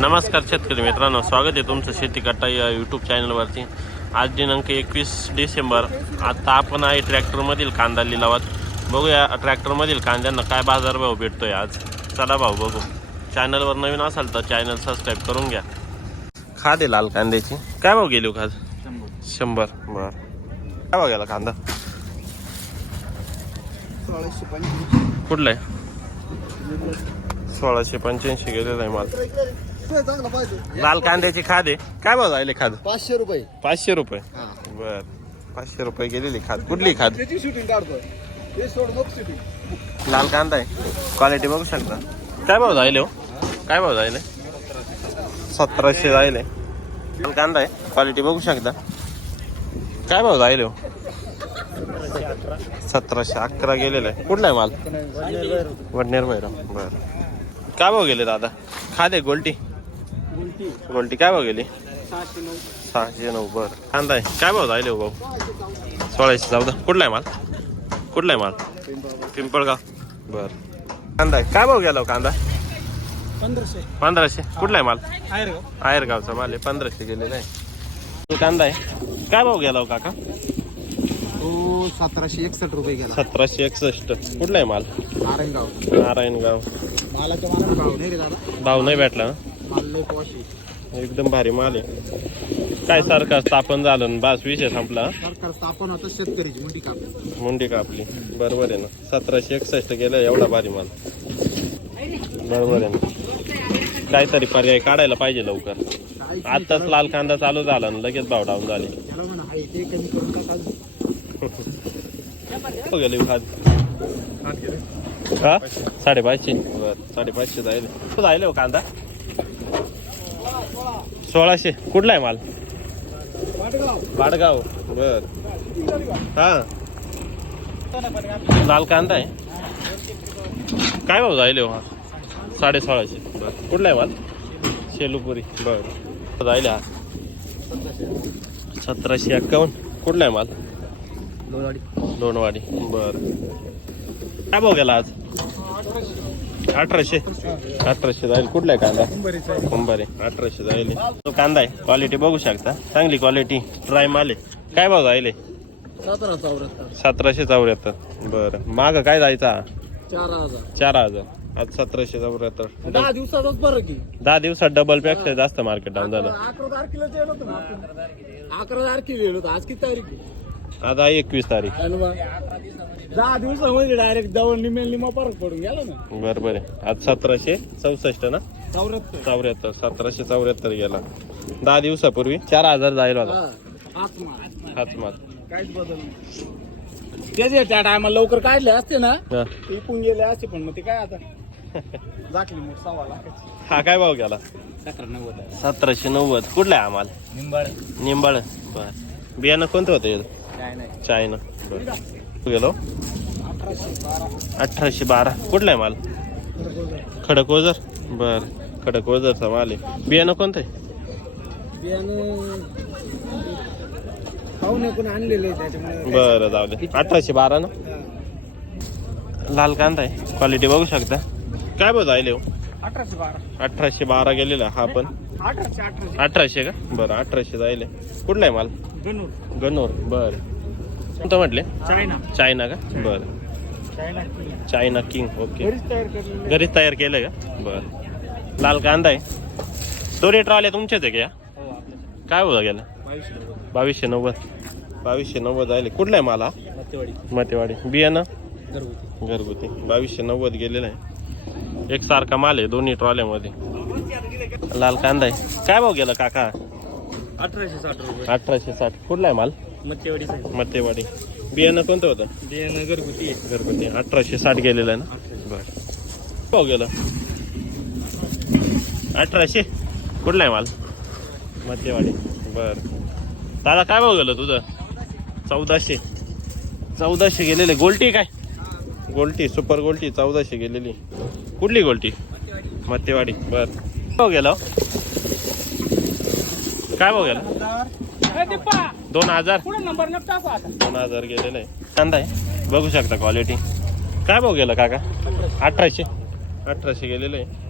नमस्कार शेतकरी मित्रांनो स्वागत आहे तुमचं शेती कट्टा या यूट्यूब चॅनलवरती आज दिनांक एकवीस डिसेंबर. आता आपण आहे ट्रॅक्टरमधील कांदा लिलावात. बघूया ट्रॅक्टरमधील कांद्यांना काय बाजारभाव भेटतोय आज. चला भाऊ बघू. चॅनलवर नवीन असाल तर चॅनल सबस्क्राईब करून घ्या. खाद आहे लाल कांद्याची. काय भाव गेली खाद? शंभर. बर. काय भाव गेला कांदा? कुठला आहे? सोळाशे पंच्याऐंशी गेलेला आहे माल. चांगला पाहिजे. लाल कांद्याची खाद. काय भाव जायले खाद? पाचशे रुपये. पाचशे रुपये. बर. पाचशे रुपये गेलेली खाद. कुठली खाद? त्याची शूटिंग काढतोय. ते सोड मग शूटिंग लाल कांदा आहे. क्वालिटी बघू शकता. काय भाव जायले हो? काय भाव जायले सतराशे जायले लाल कांदा आहे. क्वालिटी बघू शकता. काय भाव जायले हो? सतराशे अकरा गेलेला. आहे कुठला आहे माल? वडनेर भैरव. बर. काय भाव गेले दादा? खाद गोल्टी? गोल्टी काय भाव गेली? सहाशे नऊ. बर. कांदा आहे. काय भाव जायले हो भाऊ? सोळाशे चौदा. कुठला आहे माल? कुठला आहे माल? पिंपळगाव बर. कांदा आहे. काय भाव गेला हो कांदा? पंधराशे. पंधराशे. कुठला आहे माल? आयरगावचा माल आहे. पंधराशे गेलेला आहे कांदा आहे. काय भाव गेला हो काका? तो सतराशे एकसष्ट रुपये गेला. सतराशे एकसष्ट. कुठला आहे माल? नारायणगाव. नारायणगाव. भाव नाही भेटला ना? एकदम भारी माल आहे. काय सरकार स्थापन झालं न बस विषय संपला सरकार स्थापन होतं शेतकरीची मुंडी काप मुंडी कापली. बरोबर आहे ना. सतराशे एकसष्ट गेला एवढा भारी माल. बरोबर आहे ना. काहीतरी पर्याय काढायला पाहिजे लवकर. आताच लाल कांदा चालू झाला आणि लगेच भाव डाऊन झाले. ते हो गेले हा? साडेपाचशे. बर साडेपाचशे जाईल कुठं जायले हो कांदा? सोळाशे. कुठला आहे माल? वाडगाव बर. हा. लाल कांदा आहे. काय भाऊ जायले हो हा? साडे सोळाशे. बर. कुठला आहे माल? शेलूपुरी. बर. जायले हा? सतराशे एक्कावन्न. कुठला आहे माल? दोनवाडी बर. काय भाव गेला आज? अठराशे. अठराशे जाईल. कुठला आहे कांदा? कुंभारे. अठराशे जाईल. तो कांदा आहे. क्वालिटी बघू शकता. चांगली क्वालिटी ड्राय माल आहे. काय भाव जाईल चौऱ्याहत्तर सतराशे चौऱ्याहत्तर. बरं. माग काय जायचा? चार हजार. आज सतराशे चौऱ्याहत्तर. दहा दिवसातच बरं की. दहा दिवसात डबलपेक्षा जास्त मार्केट डाऊन झालं. अकरा तारखेला. अकरा तारखेला आज किती तारीख आहे एकवीस तारीख. दहा दिवसामध्ये डायरेक्ट जवळ निमेल निमा फरक पडून गेला ना. बरोबर आहे आज सतराशे चौसष्ट ना? चौऱ्याहत्तर. चौऱ्याहत्तर सतराशे चौऱ्याहत्तर गेला. दहा दिवसापूर्वी चार हजार जायला होता हा, हाच माल हाच माल काहीच बदल नाही. तेच आहे, त्या टायमाला लवकर काढले असते ना हा. इकून गेले असते पण मग ते काय आता? मग सव्वा लाखाची हा काय भाव गेला? नव्वद सतराशे नव्वद. कुठला आहे आम्हाला? निंबाळ. निंबाळ. बर. बियाणं कोणतं होतं? याचं? चायना. बर. गेलो? अठराशे बारा. कुठला आहे माल? खडकवजर बर. खडकवजरचा माल आहे. बियाणं कोणतं आहे? बरं जाऊ दे. अठराशे बारा ना. लाल कांदा आहे. क्वालिटी बघू शकता. काय भाव जायले हो? अठराशे बारा. अठराशे बारा गेलेला हा पण. अठराशे का? बरं अठराशे जायले. कुठला आहे माल? गणूर. गनोर बर. कोणतं म्हटले? चायना. चायना का? बर. China China king okay. घरीच तयार करलेले घरीच तयार केलं का? बर. लाल कांदा आहे. स्टोरी ट्रॉल्या तुमच्याच आहे का या? हो आपल्या काय होता गेला? बावीसशे नव्वद. बावीसशे नव्वद. बावीसशे नव्वद आले कुठला आहे मला मत्तेवाडी मतेवाडी. बियाणं घरगुती. घरगुती. बावीसशे नव्वद गेलेलं आहे. एक सारखा माल आहे दोन्ही ट्रॉल्यामध्ये लाल कांदा आहे. काय भाव गेला काका? अठराशे साठ रुपये. अठराशे साठ. कुठला आहे माल? मत्तेवाडी साहेब मतेवाडी बियाणं कोणतं होतं? बियाणं घरगुती आहे. घरगुती. अठराशे साठ गेलेलं आहे ना? बर. भाव गेलं. अठराशे? कुठला आहे माल? मध्यवाडी बर. दादा काय भाव गेलं तुझं? चौदाशे. चौदाशे गेलेले. गोल्टी काय? गोल्टी सुपर गोल्टी. चौदाशे गेलेली. कुठली गोल्टी? मत्यवाडी बर. भाव गेला. काय भाव गेला दोन हजार. दोन हजार गेलेलं. आहे कांदा आहे. बघू शकता क्वालिटी काय भाव गेला काका? अठराशे. अठराशे गेलेलं. आहे